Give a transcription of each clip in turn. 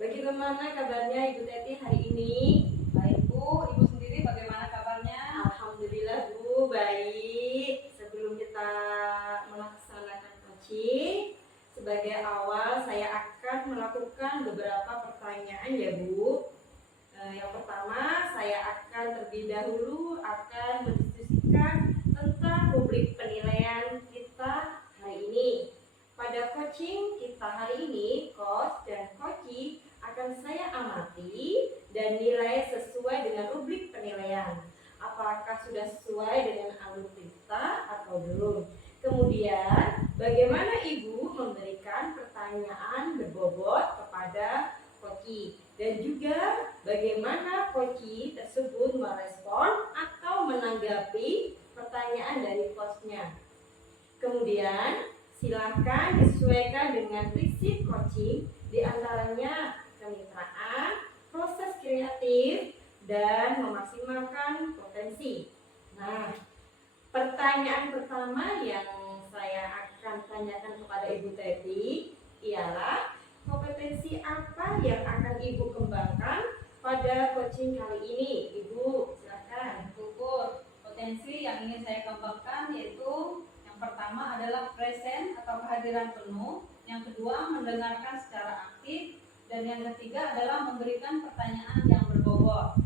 Bagaimana kabarnya Ibu Teti hari ini? Baik Bu, Ibu sendiri bagaimana kabarnya? Alhamdulillah Bu, baik. Sebelum kita melaksanakan coaching, sebagai awal saya akan melakukan beberapa pertanyaan ya Bu. Yang pertama, saya akan terlebih dahulu akan mendiskusikan tentang rubrik penilaian kita hari ini. Pada coaching kita hari ini, coach dan coachee akan saya amati dan nilai sesuai dengan rubrik penilaian. Apakah sudah sesuai dengan alur kita atau belum? Kemudian, bagaimana Ibu memberikan pertanyaan berbobot kepada coachee, dan juga bagaimana coachee tersebut merespon atau menanggapi pertanyaan dari coachnya. Kemudian, silakan disesuaikan dengan prinsip coaching, diantaranya kemitraan, proses kreatif, dan memaksimalkan potensi. Nah, pertanyaan pertama yang saya akan tanyakan kepada Ibu Teti ialah kompetensi apa yang akan Ibu kembangkan pada coaching kali ini? Ibu, silakan. Bu, potensi yang ingin saya kembangkan yaitu yang pertama adalah present atau kehadiran penuh, yang kedua mendengarkan secara aktif, dan yang ketiga adalah memberikan pertanyaan yang berbobot.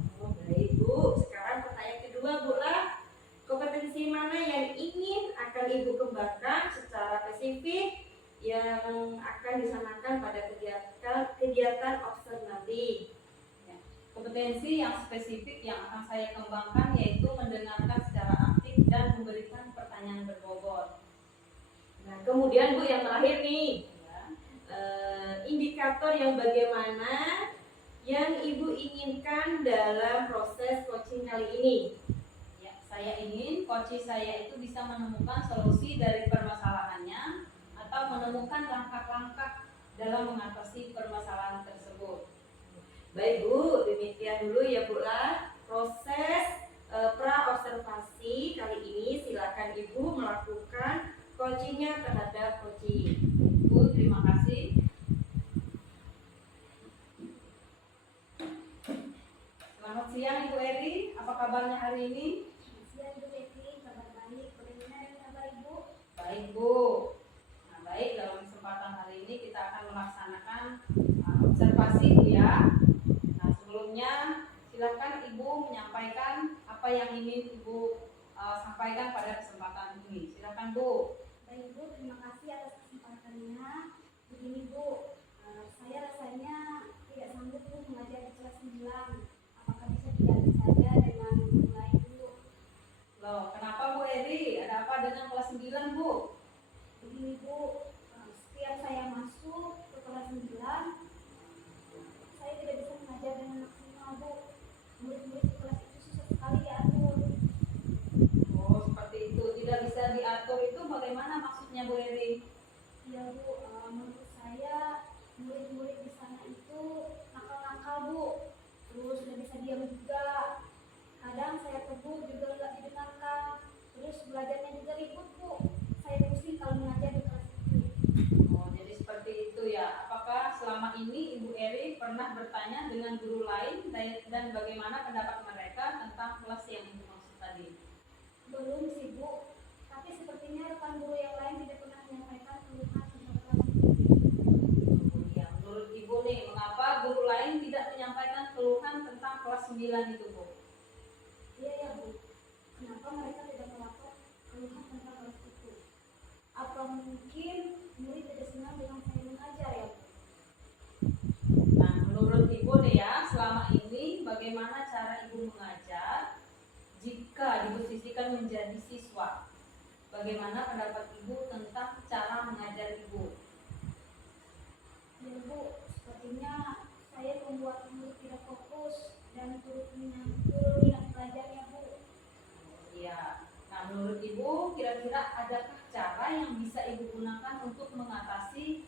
Baik Bu, sekarang pertanyaan kedua Bu lah. Kompetensi mana yang ingin akan Ibu kembangkan secara spesifik yang akan disanakan pada kegiatan observ nanti? Kompetensi yang spesifik yang akan saya kembangkan yaitu mendengarkan secara aktif dan memberikan pertanyaan berbobot. Nah, kemudian Bu yang terakhir nih, indikator yang bagaimana yang Ibu inginkan dalam proses coaching kali ini? Ya, saya ingin coaching saya itu bisa menemukan solusi dari permasalahannya atau menemukan langkah-langkah dalam mengatasi permasalahan tersebut. Baik Bu, demikian dulu ya Bu lah proses pra-observasi kali ini. Silakan Ibu melakukan coachingnya terhadap coaching. Bu, terima kasih. Selamat siang Ibu Eri, apa kabarnya hari ini? Selamat siang Ibu Teti, kabar baik. Bagaimana dengan kabar Ibu? Baik Bu. Nah, baik, dalam kesempatan hari ini kita akan melaksanakan observasi Bu ya. Nah, sebelumnya silakan Ibu menyampaikan apa yang ingin Ibu sampaikan pada kesempatan ini. Silakan Bu. Baik Bu, terima kasih atas kesempatannya. Begini Bu, saya rasanya tidak sanggup Bu mengajar di kelas 9. Apakah bisa diganti saja dengan guru lain Bu? Loh, kenapa Bu Eri? Ada apa dengan kelas 9 Bu? Begini Bu, setiap saya masuk ke kelas 9, saya tidak bisa mengajar dengan maksimal Bu. Murid-murid di kelas itu susah sekali diatur. Oh, seperti itu. Tidak bisa diatur itu bagaimana maksudnya Bu Eri? Iya Bu, menurut saya murid-murid di sana itu nakal-nakal Bu. Terus nggak bisa diam juga. Kadang saya tegur juga nggak didengarkan. Terus belajarnya juga ribut Bu. Saya pusing kalau mengajar di kelas itu. Oh, jadi seperti itu ya. Apakah selama ini Ibu Eri pernah bertanya dengan guru lain dan bagaimana pendapat mereka tentang kelas yang Ibu maksud tadi? Belum sih Bu. Tapi sepertinya rekan guru yang lain tidak pernah menyampaikan keluhan tentang kelas itu. Ya, menurut Ibu nih, mengapa guru lain tidak menyampaikan keluhan tentang kelas 9 itu Bu? Iya ya Bu. Kenapa mereka tidak melapor keluhan tentang kelas itu? Apa mungkin murid tidak senang dengan saya mengajar ya Bu? Nah, menurut Ibu nih ya, selama ini bagaimana cara Ibu mengajar jika diposisikan menjadi siswa? Bagaimana pendapat Ibu tentang cara mengajar Ibu? Ya Bu, sepertinya saya membuat murid tidak fokus dan turut minat belajarnya Bu. Iya. Nah, menurut Ibu kira-kira adakah cara yang bisa Ibu gunakan untuk mengatasi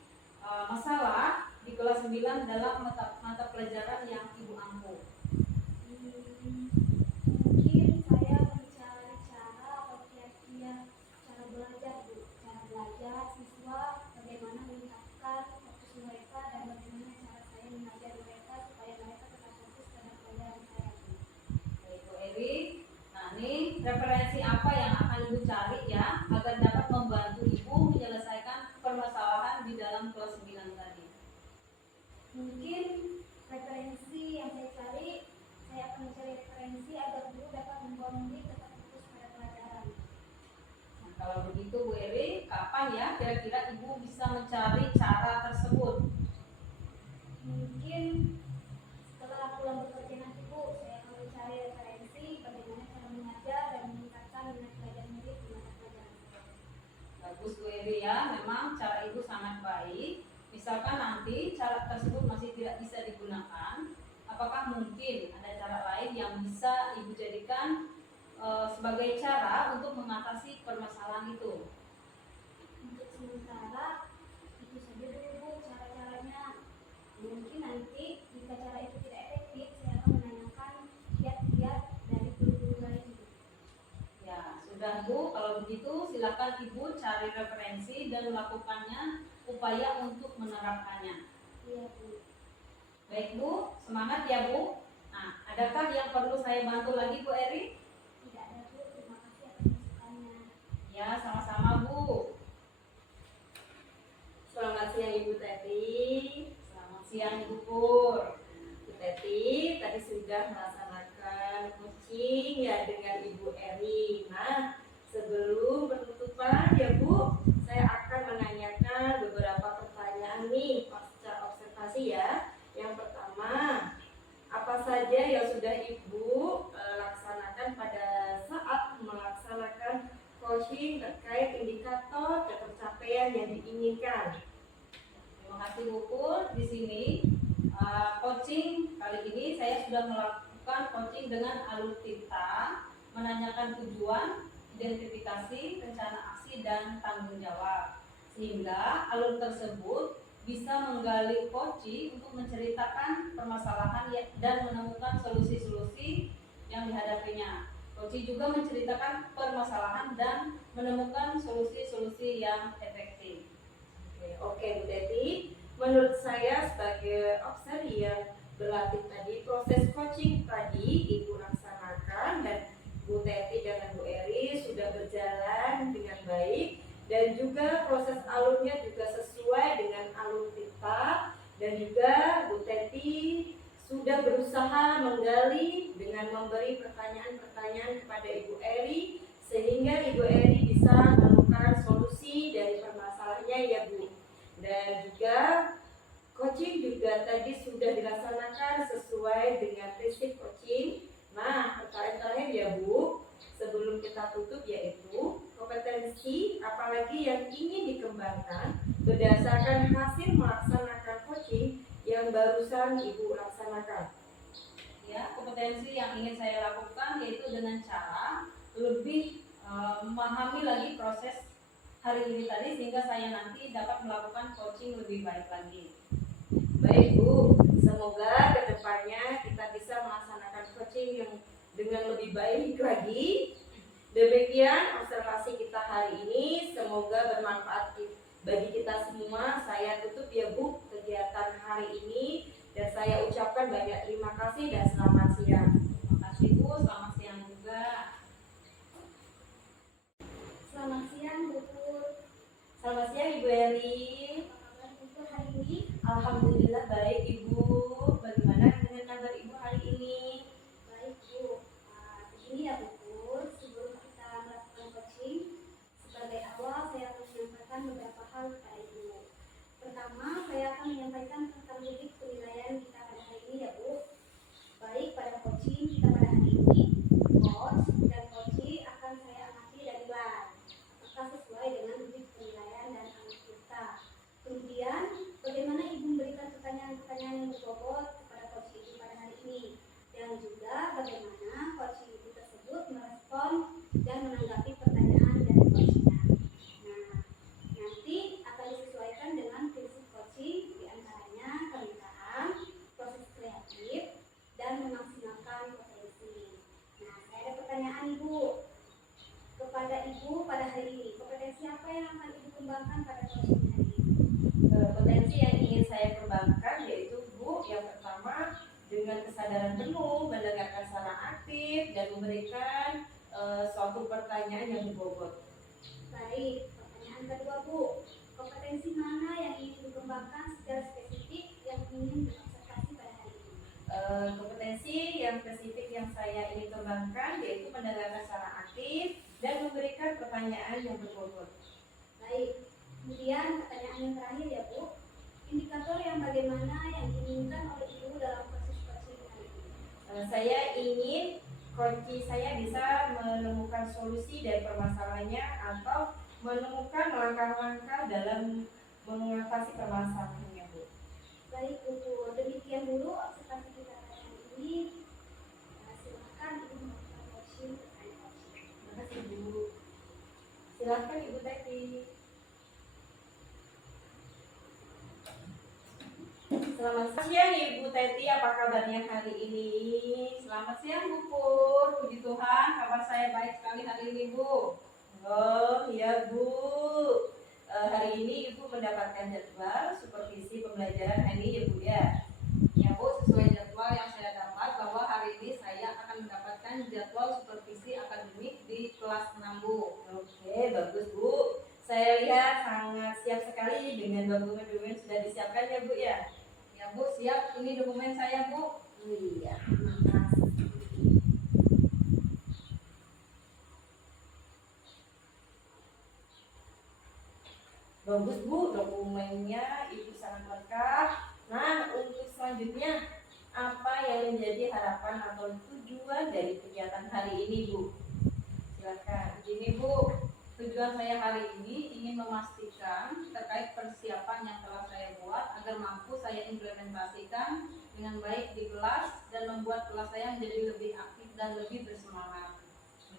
masalah di kelas 9 dalam mata pelajaran yang Ibu ampu? Mungkin saya mencari cara atau kiat-kiat cara belajar Bu. Cara belajar siswa, bagaimana meningkatkan fokus mereka dan bagaimana cara saya mengajar kira-kira Ibu bisa mencari cara tersebut? Mungkin setelah pulang bekerja nanti Bu, saya akan mencari referensi bagaimana cara mengajar dan meningkatkan minat belajar murid di mata pelajaran saya. Bagus Bu Eri ya, memang cara Ibu sangat baik. Misalkan nanti cara tersebut masih tidak bisa digunakan, apakah mungkin ada cara lain yang bisa Ibu jadikan sebagai cara untuk mengatasi permasalahan itu? Untuk sementara itu saja dulu Bu cara-caranya. Mungkin nanti jika cara itu tidak efektif, saya akan menanyakan kiat-kiat dari guru-guru lain. Ya, sudah Bu, kalau begitu silakan Ibu cari referensi dan melakukannya upaya untuk menerapkannya. Iya Bu. Baik Bu, semangat ya Bu. Nah, adakah yang perlu saya bantu lagi Bu Eri? Tidak ada Bu, terima kasih atas masukannya. Ya, sama-sama Bu. Selamat siang Ibu Teti. Selamat siang Ibu Pur. Bu Teti tadi sudah melaksanakan coaching ya dengan Ibu Eri. Nah, sebelum penutupan ya Bu, saya akan menanyakan beberapa pertanyaan nih pasca observasi ya. Yang pertama, apa saja yang sudah Ibu laksanakan pada saat melaksanakan coaching terkait indikator ketercapaian yang diinginkan? Terima kasih Bu Pur. Di sini coaching kali ini saya sudah melakukan coaching dengan alutsista, menanyakan tujuan, identifikasi, rencana aksi dan tanggung jawab. Sehingga alur tersebut bisa menggali coaching untuk menceritakan permasalahan dan menemukan solusi-solusi yang dihadapinya. Coaching juga menceritakan permasalahan dan menemukan solusi-solusi yang efektif. Oke Bu Teti, menurut saya sebagai obser yang berlatih tadi, proses coaching tadi Ibu laksanakan dan Bu Teti dan Bu Eri sudah berjalan dengan baik, dan juga proses alurnya juga sesuai dengan alur kita, dan juga Bu Teti sudah berusaha menggali dengan memberi pertanyaan-pertanyaan kepada Ibu Eri sehingga Ibu Eri bisa menemukan solusi dari permasalahannya ya Bu. Dan juga coaching juga tadi sudah dilaksanakan sesuai dengan prinsip coaching. Nah, pertanyaan terakhir ya Bu, sebelum kita tutup yaitu kompetensi apalagi yang ingin dikembangkan berdasarkan hasil melaksanakan coaching yang barusan Ibu laksanakan. Ya, kompetensi yang ingin saya lakukan yaitu dengan cara lebih memahami lagi proses hari ini tadi sehingga saya nanti dapat melakukan coaching lebih baik lagi. Baik Bu, semoga kedepannya kita bisa melaksanakan coaching yang dengan lebih baik lagi. Demikian observasi kita hari ini, semoga bermanfaat bagi kita semua. Saya tutup ya Bu kegiatan hari ini dan saya ucapkan banyak terima kasih dan selamat siang. Terima kasih Bu, selamat siang juga. Selamat siang Bu Pur. Selamat siang Ibu Eri. Apa kabar Bu Pur hari ini? Alhamdulillah baik Ibu. Bagaimana dengan kabar Ibu hari ini? Baik Bu. Begini ya Bu Pur, sebelum kita melakukan coaching, sebagai awal saya akan menyampaikan beberapa hal kepada Ibu. Pertama, saya akan menyampaikan tentang unit penilaian kita pada hari ini ya Bu. Baik pada coaching kita pada hari ini, coach dan coachee akan saya amati dari live. Apakah sesuai dengan unit penilaian dan anak kita. Kemudian, bagaimana Ibu memberikan pertanyaan-pertanyaan yang berbobot kepada coach Ibu pada hari ini. Dan juga bagaimana coach Ibu tersebut merespon dan menanggapi pertanyaan dari coachnya. Nah, nanti akan disesuaikan dengan prinsip coaching, diantaranya kelincahan, proses kreatif, dan memaksimalkan potensi. Nah, saya ada pertanyaan Ibu kepada Ibu pada hari ini. Kompetensi apa yang akan Ibu kembangkan pada coaching hari ini? Potensi yang ingin saya kembangkan yaitu Bu, yang pertama dengan kesadaran penuh mendengarkan secara aktif dan memberikan suatu pertanyaan yang berbobot. Baik, pertanyaan kedua Bu, kompetensi mana yang ingin dikembangkan secara spesifik yang ingin diobservasi pada hari ini? Kompetensi yang spesifik yang saya ingin kembangkan yaitu mendengarkan secara aktif dan memberikan pertanyaan yang berbobot. Baik, kemudian pertanyaan yang terakhir ya Bu. Indikator yang bagaimana yang diinginkan oleh Ibu dalam proses coaching ini? Saya ingin kunci saya bisa menemukan solusi dari permasalahannya atau menemukan langkah-langkah dalam mengatasi permasalahannya, Bu. Baik Bu, demikian dulu observasi kita hari ini. Silakan Ibu melakukan coaching terkait coaching. Terima kasih, Bu. Silakan Ibu Teti. Selamat siang Ibu Teti, apa kabarnya hari ini? Selamat siang Bu Pur, puji Tuhan, kabar saya baik sekali hari ini Bu. Oh iya Bu, hari ini Ibu mendapatkan jadwal supervisi pembelajaran hari ini ya Bu ya? Ya Bu, sesuai jadwal yang saya dapat bahwa hari ini saya akan mendapatkan jadwal supervisi akademik di kelas 6 Bu. Oke, bagus Bu. Saya lihat sangat siap sekali dengan dokumen-dokumen sudah disiapkan ya Bu ya? Ya Bu, siap, ini dokumen saya Bu. Oh iya, makasih. Bagus Bu, dokumennya Ibu sangat lengkap. Nah, untuk selanjutnya apa yang menjadi harapan atau tujuan dari kegiatan hari ini Bu? Silakan. Begini Bu, tujuan saya hari ini ingin memastikan terkait persiapan yang telah saya buat agar mampu saya implementasikan dengan baik di kelas dan membuat kelas saya menjadi lebih aktif dan lebih bersemangat.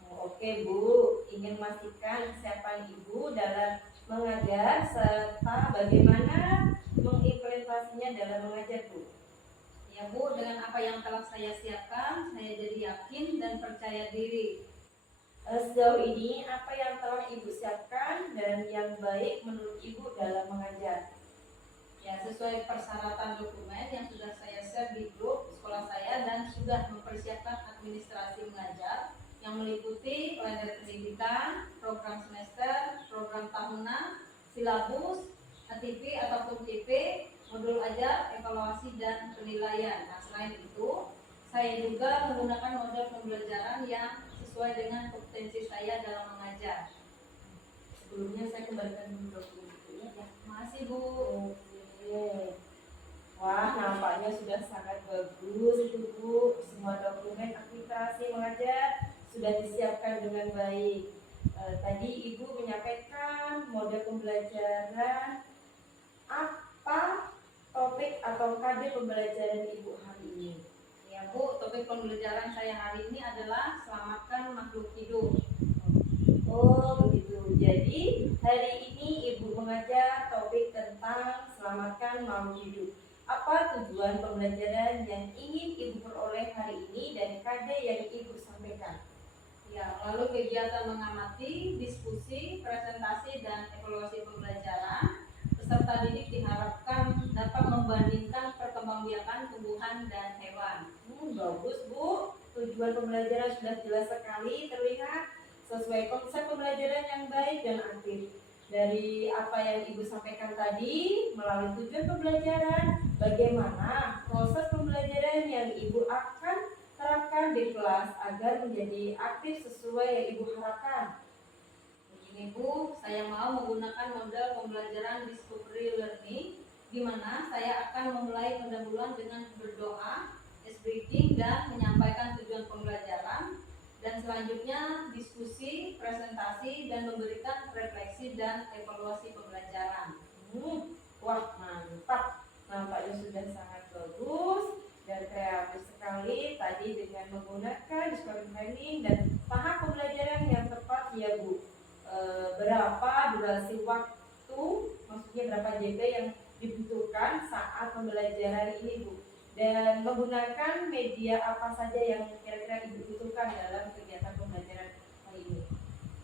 Oke Bu, ingin memastikan kesiapan Ibu dalam mengajar serta bagaimana mengimplementasinya dalam mengajar Bu. Ya Bu, dengan apa yang telah saya siapkan, saya jadi yakin dan percaya diri. Sejauh ini apa yang telah Ibu siapkan dan yang baik menurut Ibu dalam mengajar? Ya, sesuai persyaratan dokumen yang sudah saya share di grup sekolah saya dan sudah mempersiapkan administrasi mengajar yang meliputi kalender pendidikan, program semester, program tahunan, silabus, ATP ataupun TP, modul ajar, evaluasi dan penilaian. Nah, selain itu, saya juga menggunakan model pembelajaran yang sesuai dengan kompetensi saya dalam mengajar. Sebelumnya saya kembalikan dulu dokumen itu ya. Makasih Bu. Oke. Wah, nampaknya sudah sangat bagus itu Bu. Semua dokumen administrasi mengajar sudah disiapkan dengan baik. Tadi Ibu menyampaikan model pembelajaran apa topik atau kade pembelajaran Ibu hari ini. Ya Bu, topik pembelajaran saya hari ini adalah selamatkan makhluk hidup. Oh begitu. Jadi hari ini Ibu mengajar topik tentang selamatkan makhluk hidup. Apa tujuan pembelajaran yang ingin Ibu peroleh hari ini dari kade yang Ibu sampaikan? Ya, lalu kegiatan mengamati, diskusi, presentasi, dan evaluasi pembelajaran. Peserta didik diharapkan dapat membandingkan perkembangbiakan tumbuhan dan hewan. Bagus Bu. Tujuan pembelajaran sudah jelas sekali terlihat sesuai konsep pembelajaran yang baik dan aktif. Dari apa yang Ibu sampaikan tadi, melalui tujuan pembelajaran, bagaimana proses pembelajaran yang Ibu akan terapkan di kelas agar menjadi aktif sesuai yang Ibu harapkan. Begini Bu, saya mau menggunakan model pembelajaran discovery learning, di mana saya akan memulai pendahuluan dengan berdoa, ice breathing, dan menyampaikan tujuan pembelajaran, dan selanjutnya diskusi, presentasi, dan memberikan refleksi dan evaluasi pembelajaran. Wah mantap, nampaknya sudah sangat bagus dan kreatif sekali tadi dengan menggunakan discovery training dan tahap pembelajaran yang tepat ya Bu. Berapa durasi waktu, maksudnya berapa JP yang dibutuhkan saat pembelajaran ini Bu, dan menggunakan media apa saja yang kira-kira Ibu butuhkan dalam kegiatan pembelajaran hari ini.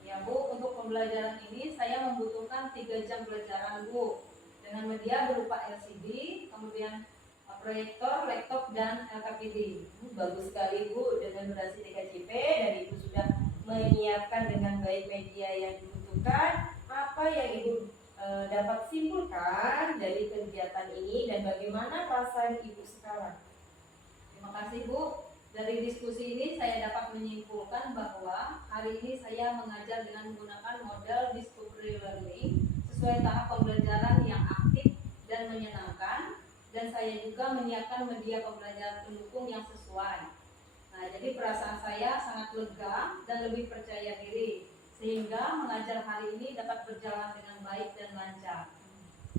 Ya Bu, untuk pembelajaran ini saya membutuhkan 3 jam pelajaran Bu, dengan media berupa LCD, kemudian proyektor, laptop, dan LKPD. Bagus sekali Bu, dengan durasi 3 JP dan Ibu sudah menyiapkan dengan baik media yang dibutuhkan. Apa yang Ibu dapat simpulkan dari kegiatan ini dan bagaimana perasaan Ibu sekarang? Terima kasih Bu. Dari diskusi ini saya dapat menyimpulkan bahwa hari ini saya mengajar dengan menggunakan model discovery learning sesuai tahap pembelajaran yang menyiapkan media pembelajaran pendukung yang sesuai. Nah, jadi perasaan saya sangat lega dan lebih percaya diri, sehingga mengajar hari ini dapat berjalan dengan baik dan lancar.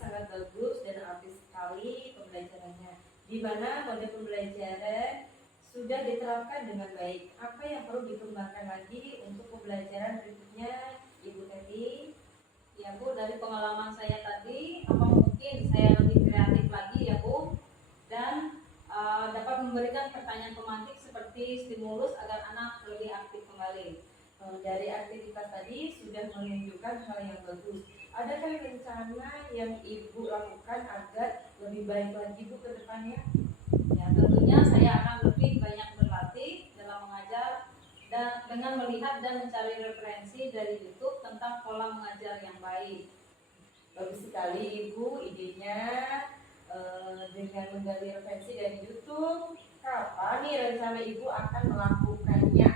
Sangat bagus dan aktif sekali pembelajarannya. Di mana mode pembelajaran sudah diterapkan dengan baik. Apa yang perlu dikembangkan lagi untuk pembelajaran berikutnya, Ibu Teti? Ya Bu, dari pengalaman saya tadi, apa mungkin saya lebih kreatif lagi ya Bu, dan dapat memberikan pertanyaan pemantik seperti stimulus agar anak lebih aktif kembali. Dari aktivitas tadi sudah menunjukkan hal yang bagus. Adakah rencana yang Ibu lakukan agar lebih baik lagi Bu ke depannya? Ya, tentunya saya akan lebih banyak berlatih dalam mengajar dan dengan melihat dan mencari referensi dari YouTube tentang pola mengajar yang baik. Bagus sekali Ibu idenya, dengan menggali referensi dari YouTube. Kapan nih rencana Ibu akan melakukannya?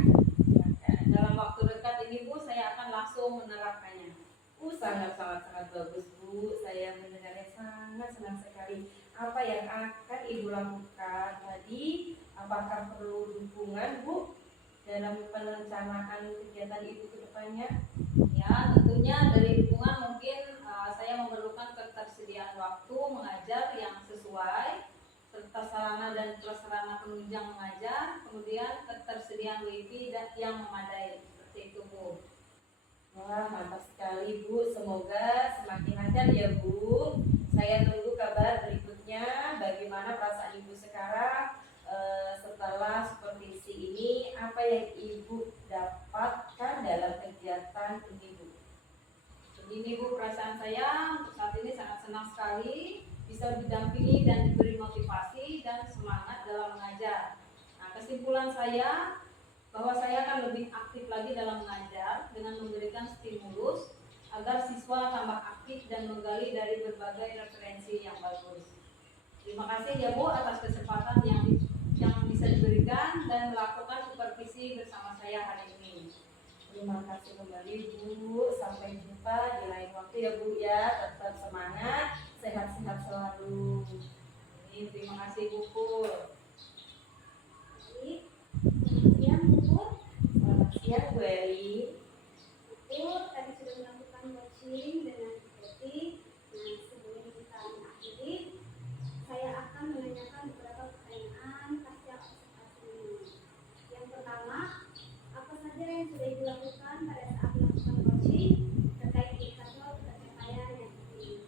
Dalam waktu dekat ini Bu, saya akan langsung menerapkannya. Sangat bagus Bu. Saya mendengarnya sangat senang sekali. Apa yang akan Ibu lakukan tadi? Apakah perlu dukungan Bu dalam perencanaan kegiatan Ibu ke depannya? Ya, tentunya dari dukungan mungkin saya memerlukan ketersediaan waktu mengajar yang sesuai, serta sarana dan prasarana penunjang mengajar, kemudian ketersediaan wifi dan yang memadai. Seperti itu Bu. Wah, mantap sekali Bu. Semoga semakin lancar ya Bu. Saya tunggu kabar berikutnya. Bagaimana perasaan Ibu sekarang setelah supervisi ini? Apa yang Ibu dapatkan dalam kegiatan ini Bu? Begini Bu, perasaan saya untuk saat ini sangat senang sekali bisa didampingi dan diberi motivasi dan semangat dalam mengajar. Nah, kesimpulan saya bahwa saya akan lebih aktif lagi dalam mengajar dengan memberikan stimulus agar siswa tambah aktif dan menggali dari berbagai referensi yang bagus. Terima kasih ya Bu atas kesempatan yang bisa diberikan dan melakukan supervisi bersama saya hari ini. Terima kasih kembali Bu. Sampai jumpa di lain waktu ya Bu ya. Tetap semangat, sehat-sehat selalu. Terima kasih Bu Pur. Baik, selamat siang Bu. Selamat siang Bu Eli. Bu, tadi sudah melakukan coaching dengan Bu Teti. Nah, sebelum kita mengakhiri, saya akan menanyakan beberapa pertanyaan pasca observasi ini. Yang pertama, apa saja yang sudah dilakukan pada saat melakukan coaching terkait indikator pencapaian yang terpilih?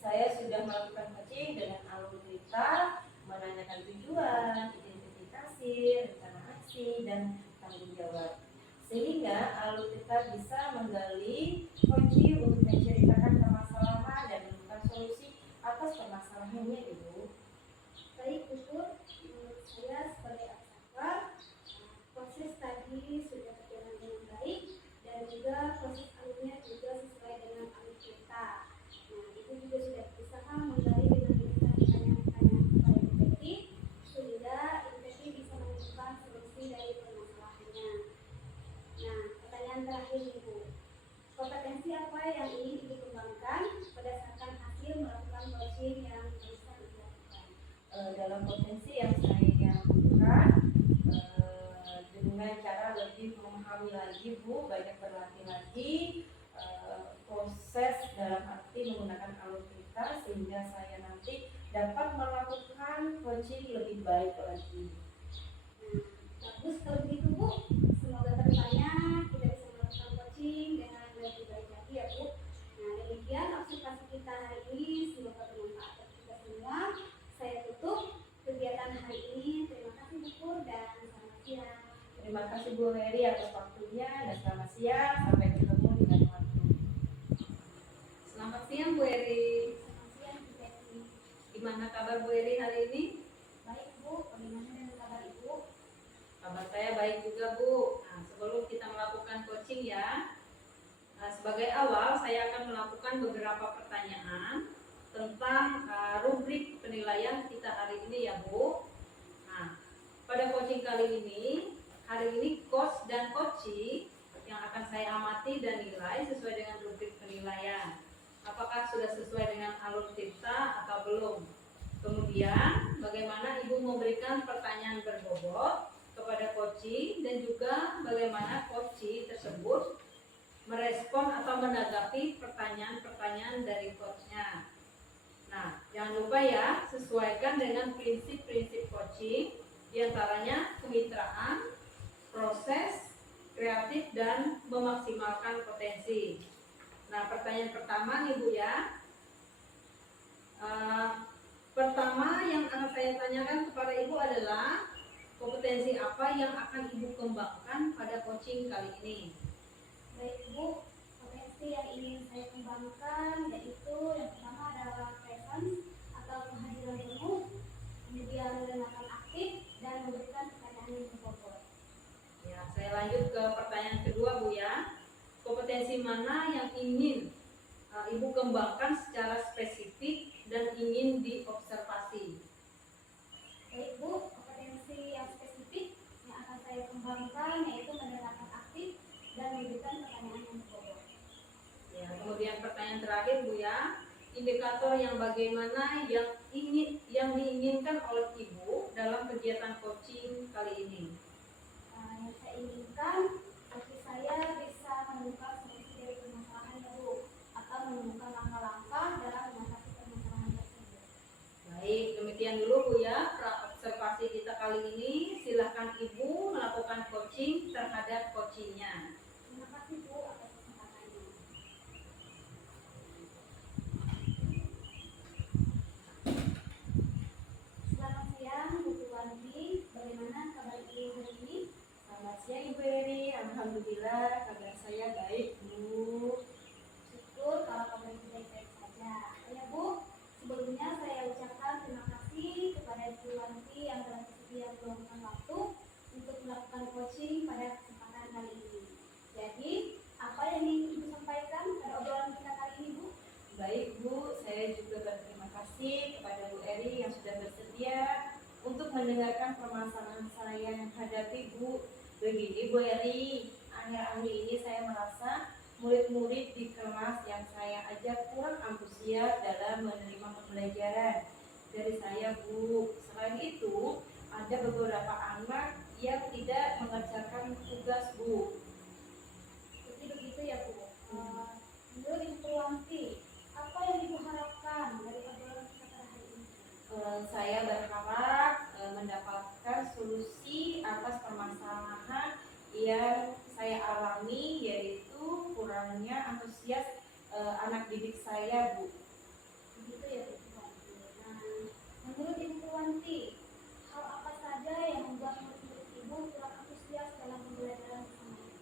Saya sudah melakukan coaching dengan alur cerita, menanyakan tujuan, identifikasi, rencana aksi, dan tanggung jawab. Sehingga alur cerita bisa menggali kunci untuk menceritakan permasalahan dan menemukan solusi atas permasalahannya Ibu. Baik, Bu Pur, menurut saya sebagai observer, proses tadi sudah berjalan dengan baik dan juga proses alurnya juga sesuai dengan alur cerita. Nah, Ibu juga sudah berusaha menggali dengan memberikan pertanyaan-pertanyaan kepada Ibu Teti sehingga Ibu Teti bisa menemukan solusi dari permasalahannya. Nah, pertanyaan terakhir Ibu, kompetensi apa yang ingin Ibu kembangkan berdasarkan hasil melakukan coaching yang barusan Ibu lakukan? Dalam potensi yang saya lakukan, dengan cara lebih memahami lagi Bu, banyak berlatih lagi, proses dalam arti menggunakan alur cerita sehingga saya nanti dapat melakukan coaching lebih baik lagi. Nah, bagus kalau begitu Bu. Semoga kedepannya kita bisa melakukan coaching dengan lebih baik lagi ya Bu. Nah, demikian observasi kita hari ini. Semoga bermanfaat bagi kita semua. Saya tutup kegiatan hari ini. Terima kasih Bu Pur dan selamat siang. Terima kasih Bu Heri atas waktunya dan selamat siang. Sampai ketemu di lain waktu. Selamat siang Bu Eri. Selamat siang Bu Teti. Gimana kabar Bu Eri hari ini? Baik Bu, bagaimana dengan kabar Ibu? Kabar saya baik juga Bu. Nah, sebelum kita melakukan coaching ya, sebagai awal saya akan melakukan beberapa pertanyaan tentang rubrik penilaian kita hari ini ya Bu. Nah, pada coaching kali ini, hari ini coach dan coachee yang akan saya amati dan nilai sesuai dengan rubrik penilaian. Apakah sudah sesuai dengan alur cerita atau belum? Kemudian bagaimana Ibu memberikan pertanyaan berbobot kepada coaching dan juga bagaimana coaching tersebut merespon atau menanggapi pertanyaan-pertanyaan dari coachnya. Nah, jangan lupa ya, sesuaikan dengan prinsip-prinsip coaching, diantaranya kemitraan, proses, kreatif, dan memaksimalkan potensi. Nah, pertanyaan pertama nih Bu ya. Pertama yang akan saya tanyakan kepada Ibu adalah kompetensi apa yang akan Ibu kembangkan pada coaching kali ini? Baik Bu, potensi yang ingin saya kembangkan yaitu yang pertama adalah presence atau kehadiran penuh, kemudian mendengarkan aktif dan memberikan pertanyaan yang berbobot. Ya, saya lanjut ke pertanyaan kedua Bu ya. Kompetensi mana yang ingin Ibu kembangkan secara spesifik dan ingin diobservasi? Baik Bu, kompetensi yang spesifik yang akan saya kembangkan yaitu mendengarkan aktif dan memberikan pertanyaan yang berbobot. Ya, kemudian pertanyaan terakhir Bu ya. Indikator yang bagaimana yang diinginkan oleh Ibu dalam kegiatan coaching kali ini? Yang saya inginkan bagi saya bisa menemukan solusi dari permasalahan ya Bu, atau menemukan langkah-langkah dalam mengatasi permasalahan tersebut. Baik, demikian dulu Bu ya observasi kita kali ini. Silahkan Ibu melakukan coaching terhadap coachingnya. Terima kasih Bu atas kesempatannya. Selamat siang Bu Tuwanti, bagaimana kabar Ibu hari ini? Selamat siang Ibu Eri, alhamdulillah kabar saya baik Bu. Syukur kalau kabar Ibu baik-baik saja. Ya Bu, sebelumnya saya ucapkan terima kasih kepada Ibu Tuwanti yang telah bersedia meluangkan waktu untuk melakukan coaching pada kesempatan kali ini. Jadi, apa yang ingin Ibu sampaikan pada obrolan kita kali ini Bu? Baik Bu, saya juga berterima kasih kepada Bu Eri yang sudah bersedia untuk mendengarkan permasalahan saya yang hadapi Bu. Begini Bu Eri, akhir-akhir ini saya merasa murid-murid di kelas yang saya ajar kurang antusias dalam menerima pembelajaran dari saya Bu. Selain itu, ada beberapa anak yang tidak mengerjakan tugas Bu. Jadi begitu ya Bu. Menurut Ibu Tuwanti, apa yang Ibu harapkan dari obrolan kita pada hari ini? Saya berharap mendapatkan solusi atas permasalahan yang saya alami, yaitu kurangnya antusias anak didik saya Bu. Begitu ya Bu Tuwanti. Nah, menurut Ibu Tuwanti, hal apa saja yang membuat murid-murid Ibu kurang antusias dalam pembelajaran bersama Ibu?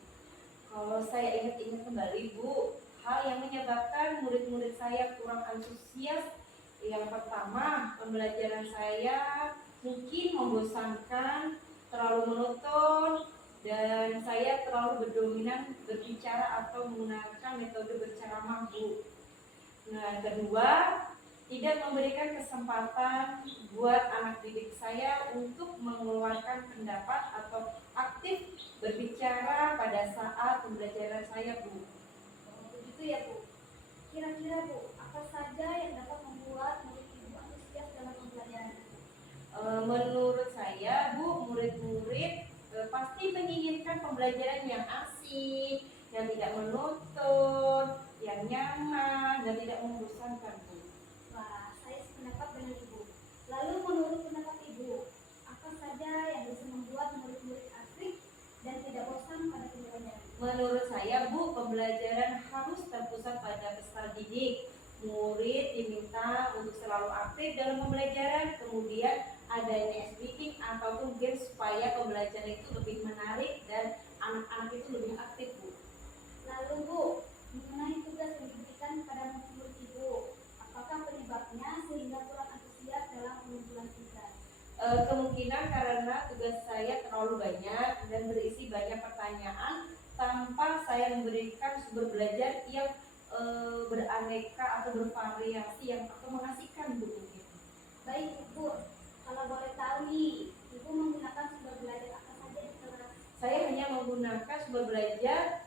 Kalau saya ingat-ingat kembali Bu, hal yang menyebabkan murid-murid saya kurang antusias, yang pertama, pembelajaran saya mungkin membosankan, terlalu monoton, dan saya terlalu berdominan berbicara atau menggunakan metode berceramah Bu. Nah, kedua, tidak memberikan kesempatan buat anak didik saya untuk mengeluarkan pendapat atau aktif berbicara pada saat pembelajaran saya Bu. Begitu ya Bu. Kira-kira Bu, apa saja yang dapat membuat murid Ibu antusias dalam pembelajaran itu? Menurut saya Bu, murid-murid pasti menginginkan pembelajaran yang asik, yang tidak monoton, yang nyaman, dan tidak membosankan Bu. Wah, saya sependapat dengan Ibu. Lalu menurut pendapat Ibu, apa saja yang bisa membuat murid-murid asik dan tidak bosan pada pembelajaran? Menurut saya Bu, pembelajaran harus terpusat pada peserta didik. Murid diminta untuk selalu aktif dalam pembelajaran, kemudian adanya speaking ataupun game supaya pembelajaran itu lebih menarik dan anak-anak itu lebih aktif Bu. Lalu Bu, mengenai tugas yang diberikan pada murid Ibu, apakah penyebabnya sehingga kurang antusias dalam pengumpulan tugas? Kemungkinan karena tugas saya terlalu banyak dan berisi banyak pertanyaan tanpa saya memberikan sumber belajar yang beraneka atau bervariasi yang mengasihkan Bu. Baik Bu, kalau boleh tahu nih, Ibu menggunakan sumber belajar apa saja di kelas? Saya hanya menggunakan sumber belajar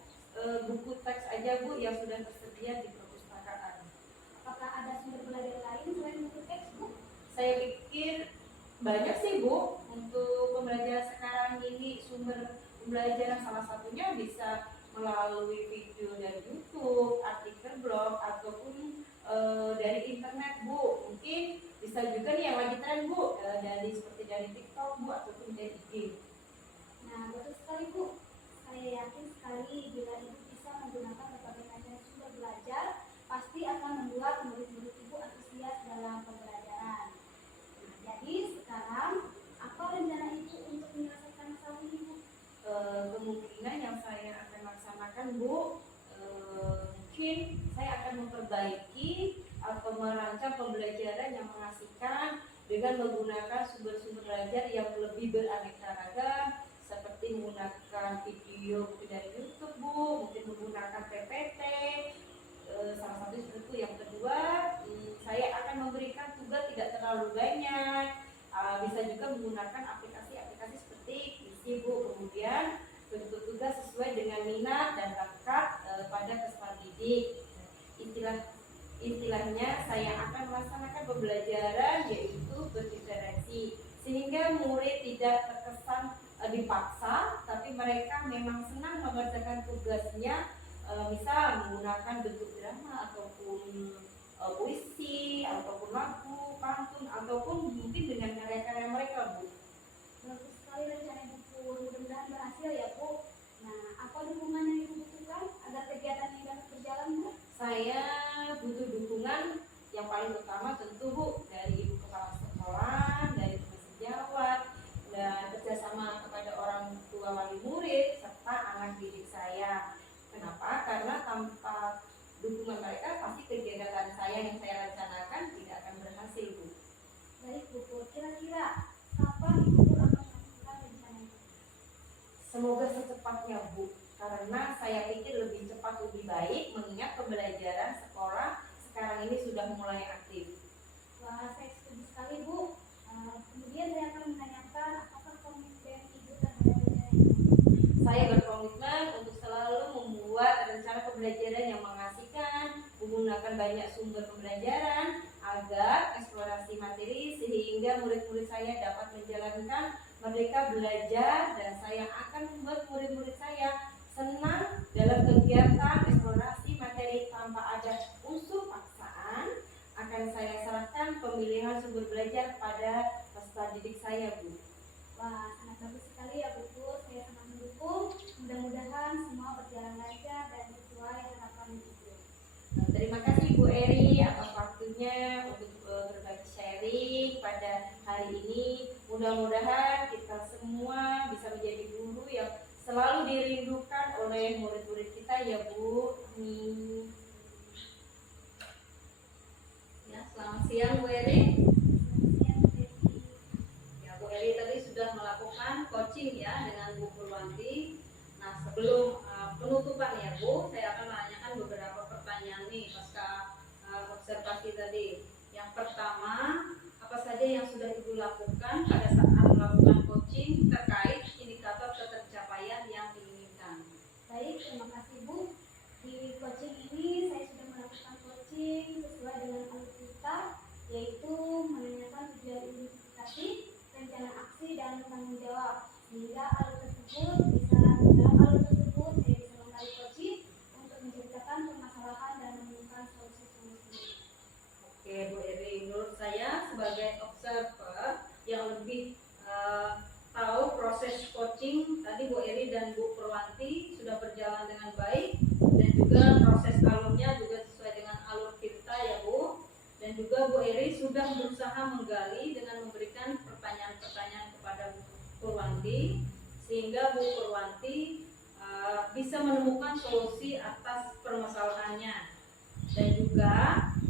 buku teks aja Bu yang sudah tersedia di perpustakaan. Apakah ada sumber belajar lain selain buku teks Bu? Saya pikir banyak sih Bu untuk pembelajaran sekarang ini. Sumber pembelajaran salah satunya bisa melalui video dari YouTube, artikel blog, ataupun dari internet Bu. Mungkin bisa juga nih yang lagi tren Bu, dari seperti dari TikTok Bu, ataupun dari IG. Nah, betul sekali Bu. Saya yakin sekali bila Ibu bisa menggunakan berbagai macam sumber belajar, pasti akan membuat murid-murid Ibu antusias dalam pembelajaran. Nah, jadi sekarang apa rencana Ibu untuk menyelesaikan masalah ini Bu? Kemungkinan yang saya akan laksanakan Bu, mungkin saya akan memperbaiki atau merancang pembelajaran yang mengasihkan dengan menggunakan sumber-sumber belajar yang lebih beraneka ragam, seperti menggunakan video mungkin dari YouTube Bu, mungkin menggunakan PPT, salah satu seperti itu. Yang kedua, saya akan memberikan tugas tidak terlalu banyak, bisa juga menggunakan aplikasi-aplikasi seperti Visi Bu. Kemudian bentuk tugas sesuai dengan minat dan bakat pada peserta didik. Istilahnya saya akan melaksanakan pembelajaran yaitu berinteraksi, sehingga murid tidak terkesan dipaksa, tapi mereka memang senang mengerjakan tugasnya, misal menggunakan bentuk drama ataupun puisi ataupun lagu, pantun, ataupun mungkin dengan karya-karya mereka Bu. Bagus sekali rencana Ibu Pur. Mudah-mudahan berhasil ya Bu. Nah, apa dukungan yang Ibu butuhkan agar kegiatan ini dapat berjalan Bu? Saya butuh dukungan yang paling utama tentu Bu dari Ibu Kepala Sekolah, dari teman sejawat, dan kerjasama kepada orang tua wali murid serta anak didik saya. Kenapa? Karena tanpa dukungan mereka pasti kegiatan saya yang saya rencanakan tidak akan berhasil Bu. Baik Bu Pur, kira-kira kapan Ibu Pur akan melakukan rencana itu? Semoga secepatnya Bu, karena saya pikir lebih cepat lebih baik mengingat pembelajaran sekolah sekarang ini sudah mulai aktif. Wah, saya setuju sekali Bu. Kemudian saya akan menanyakan apakah komitmen Ibu terhadap rencana ini? Saya berkomitmen untuk selalu membuat rencana pembelajaran yang mengasihkan, menggunakan banyak sumber pembelajaran agar eksplorasi materi sehingga murid-murid saya dapat menjalankan merdeka belajar, dan saya akan membuat murid-murid saya senang dalam kegiatan eksplorasi materi tanpa ada unsur paksaan. Akan saya serahkan pemilihan sumber belajar pada peserta didik saya Bu. Wah, sangat bagus sekali ya Bu Pur. Saya sangat mendukung. Mudah-mudahan semua berjalan lancar dan sesuai harapan Ibu. Terima kasih Bu Eri atas waktunya untuk berbagi sharing pada hari ini. Mudah-mudahan kita semua bisa menjadi guru yang selalu dirindukan oleh murid-murid kita ya Bu. Amin. Ya, selamat siang Bu Eri. Ya, Bu Desi. Ya, Bu Eri tadi sudah melakukan coaching ya dengan Bu Purwanti. Nah, sebelum penutupan ya Bu, saya akan menanyakan beberapa pertanyaan nih pasca observasi tadi. Yang pertama, apa saja yang sudah Ibu lakukan pada saat melakukan coaching terkait indikator ketercapaian yang diinginkan? Baik, terima kasih Bu. Di coaching ini saya sudah melakukan coaching sesuai dengan alur kita, yaitu menanyakan tujuan identifikasi, rencana aksi, dan tanggung jawab. Sehingga dalam alur tersebut saya bisa menggali coaching untuk menceritakan permasalahan dan menemukan solusi-solusi. Oke Bu Eri, menurut saya sebagai observer yang lebih tahu proses coaching tadi Bu Eri dan Bu Purwanti sudah berjalan dengan baik, dan juga proses alurnya juga sesuai dengan alur kita ya Bu. Dan juga Bu Eri sudah berusaha menggali dengan memberikan pertanyaan-pertanyaan kepada Bu Purwanti, sehingga Bu Purwanti bisa menemukan solusi atas permasalahannya. Dan juga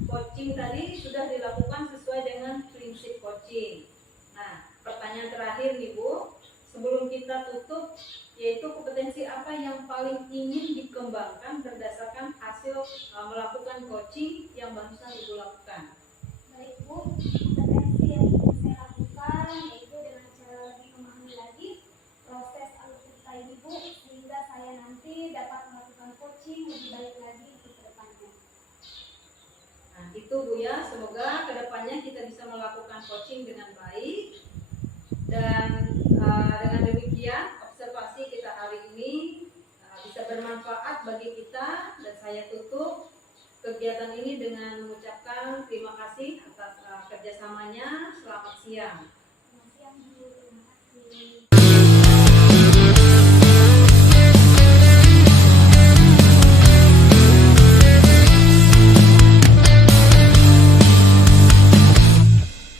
coaching tadi sudah dilakukan sesuai dengan prinsip coaching. Nah, pertanyaan terakhir nih Bu, sebelum kita tutup, yaitu kompetensi apa yang paling ingin dikembangkan berdasarkan hasil melakukan coaching yang barusan Ibu lakukan? Baik Bu, kompetensi yang ingin saya lakukan yaitu dengan cara lebih memahami lagi proses alur cerita ini Bu, sehingga saya nanti dapat melakukan coaching lebih baik lagi di kedepannya. Nah, itu Bu ya, semoga ke depan harapannya kita bisa melakukan coaching dengan baik. Dan dengan demikian observasi kita hari ini bisa bermanfaat bagi kita, dan saya tutup kegiatan ini dengan mengucapkan terima kasih atas kerjasamanya. Selamat siang.